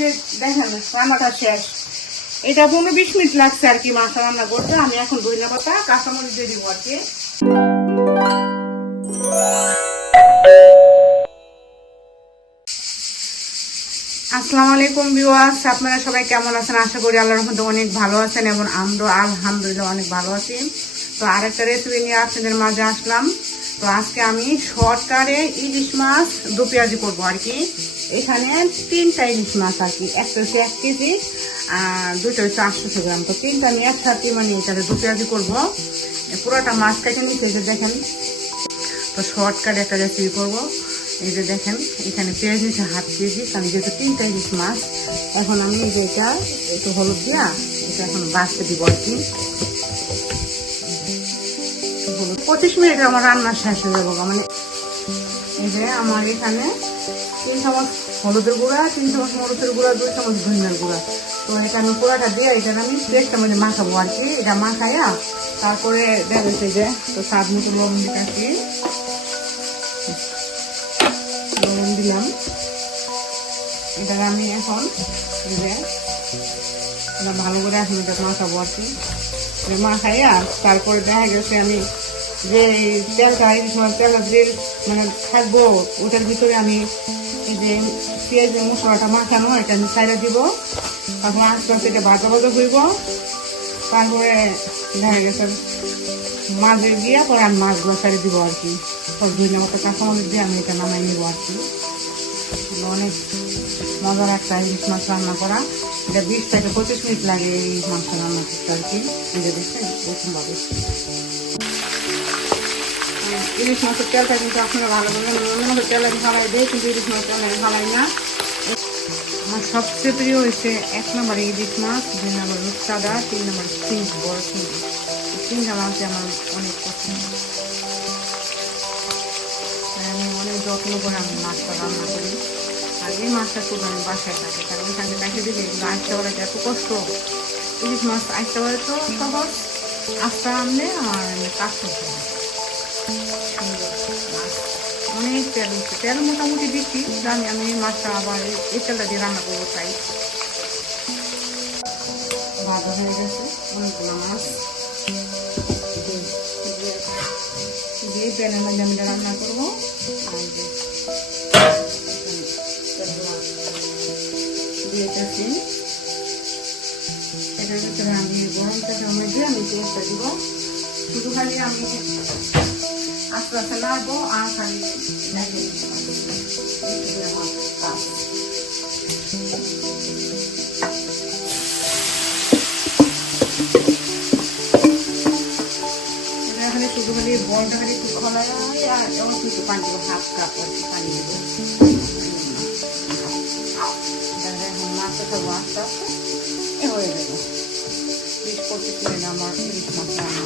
যে দেখেন রান্নাটা শেষ। এটা 15-20 মিনিট লাগছে আর কি মাছটা রান্না করতে। আমি এখন ধনিয়া পাতা কাঁচামরিচ দিয়ে দিব আর কি। আসসালামু আলাইকুম ভিউয়ার্স, আপনারা সবাই কেমন আছেন? আশা করি আল্লাহর রহমতে অনেক ভালো আছেন এবং আমরা আলহামদুলিল্লাহ অনেক ভালো আছি। তো আরেকটা রেসিপি নিয়ে আপনাদের মাঝে আসলাম। তো আজকে আমি শর্টকাটে ইলিশ মাছ দু পেঁয়াজি করবো আর কি। এখানে 3টা ইলিশ মাছ আর কি, একটা হচ্ছে 1 কেজি আর দুটো হচ্ছে 800 গ্রাম। তো 3টা আমি একসাথে মানে এটাতে দু পেঁয়াজি করবো। পুরোটা মাছ কেটে নিচ্ছে, যে দেখেন। তো শর্টকাটে একটা রেসিপি করবো। এই যে দেখেন এখানে পেঁয়াজ নিচ্ছে ½ কেজি, কারণ যেহেতু 3টা ইলিশ মাছ। এখন আমি এই যে এটা একটু হলুদ দিয়া এটা এখন বাছতে দিব আর কি। 25 মিনিটে আমার রান্না শেষ হয়ে যাবো। মানে এই যে আমার এখানে 3 চামচ হলুদের গুঁড়া, 3 চামচ মরিচের গুঁড়া, 2 চামচ ধনিয়ার গুঁড়া। তো এটা আমি পুরাটা দিয়ে এটা আমি পেস্টটা মানে মাখাবো আর কি। এটা মাখাইয়া তারপরে দেখেছে যে তো স্বাদ মতো লবণ দিতে আর কি, লবণ দিলাম। এটা আমি এখন এই যে এটা ভালো করে এখন এটা মাখাবো আর কি। মাখাইয়া তারপরে দেখা গেছে আমি যে তেলটা এই সময় তেলটা যে মানে থাকবো ওটার ভিতরে আমি এই যে পেঁয়াজের মশলাটা মাখানো এটা আমি ছাইড়া দিব। তারপর আস্তে আস্তে এটা ভাজা ভাজা হইব। তারপরে দেখা গেছে মাঝে দিয়ে পরে আমি মাছগুলো ছাড়িয়ে দিব আর কি। সব ধনিয়া মতো কাঁচামরিচ দিয়ে আমি এটা নামাই নেবো আর কি। অনেক মজার একটা ইলিশ মাছ রান্না করা। এটা 20 থেকে 25 মিনিট লাগে এই মাছটা রান্না করতে আর কি। এটা দেখছেন এরকমভাবে ইলিশ মাছের তেলটা কিন্তু আপনারা ভালো বলবেন। অন্য মাছের তেল আমি খাওয়াই দিই, কিন্তু ইলিশ মাছের তেল আমি খাওয়াই না। আমার সবচেয়ে প্রিয় হচ্ছে 1 নম্বরে ইলিশ মাছ, 2 নম্বর রূপচাঁদা, 3 নম্বর চিংড়ি, বড় চিংড়ি। 3টা মাছই আমার অনেক পছন্দ। আমি অনেক যত্ন করে আমি মাছটা রান্না করি। আর এই মাছটা শুধু আমি বাসায় থাকি, কারণ ওইখানে কাছে দিলে এগুলো আইসটা বেড়াতে এত কষ্ট। ইলিশ মাছ আইসটা বেড়ে তো সহজ, আস্তা আনলে আর কাজ করতে হয়। অনেক তেল উঠছে, তেল মোটামুটি দিচ্ছি জানি আমি মাছটা আবার এই তেলটা দিয়ে রান্না করবো তাই। ভাজা হয়ে গেছে অনেকগুলো মাছ দিয়ে প্যানের মধ্যে আমি রান্না করবো। আর দিয়েছি এটার ভিতরে আমি গরম তেলের মধ্যে আমি পেঁয়াজটা দিব। শুধু খালি আমি আস্তে আস্তে নাড়বো আর খালি লাগিয়ে এখানে শুধু খালি বলটা খালি একটু খোলাই আর অনেক কিছু পানি দেবো, ½ কাপ পানি দেবো। এখন মাছটা খাবো আস্তে আস্তে হয়ে যাবে। 20-25 মিনিট আমার ইলিশ মাছ রান্না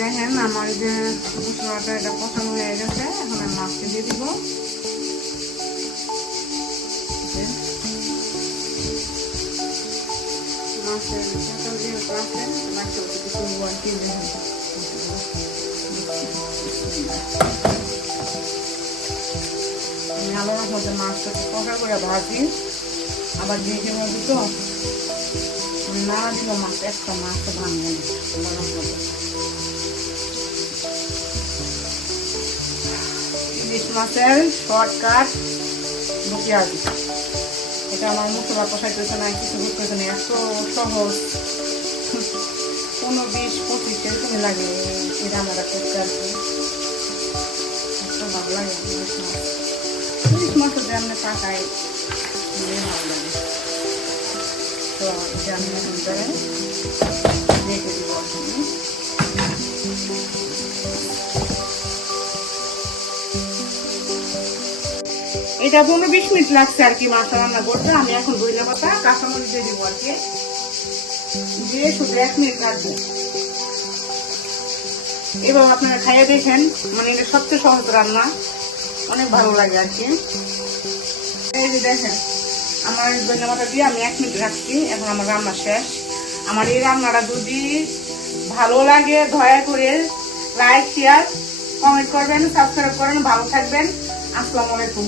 দেখেন আমার যে মশলাটা এটা কষানো হয়ে গেছে। এখন আমি মাছটা দিয়ে দিব। মাছের যেহেতু আছে মাছটা আমি আলাদা মধ্যে মাছটা কষা করে ভাজি আবার দিয়ে ভাজি তো না দিল মাছ একটা মাছটা ভাঙবে না। ইলিশ মাছের শর্টকাট পেঁয়াজি, এটা আমার মশলা কষাইতেছে না, কিছু করতেছে না, এত সহজ। 15-20-25 এরকমই লাগে এই রান্নাটা করতে আর কি। এত ভালো লাগে ইলিশ মাছ। ইলিশ মাছ যদি আপনি পাকাই ভালো লাগে। তো এটা আমি এখন করে রেখে দিব। এটা 15-20 মিনিট লাগছে আর কি মাছটা রান্না করতে। আমি এখন ধনিয়া পাতা কাঁচামরিচ দিয়ে দিব আর কি, দিয়ে শুধু 1 মিনিট রাখবো। এবার আপনারা খাইয়ে দেখেন, মানে এটা সবচেয়ে সহজ রান্না, অনেক ভালো লাগে আর কি। এই যে দেখেন আমার ধনিয়া পাতা দিয়ে আমি 1 মিনিট রাখছি। এখন আমার রান্না শেষ। আমার এই রান্নাটা যদি ভালো লাগে দয়া করে লাইক শেয়ার কমেন্ট করবেন, সাবস্ক্রাইব করেন, ভালো থাকবেন। আসসালামু আলাইকুম।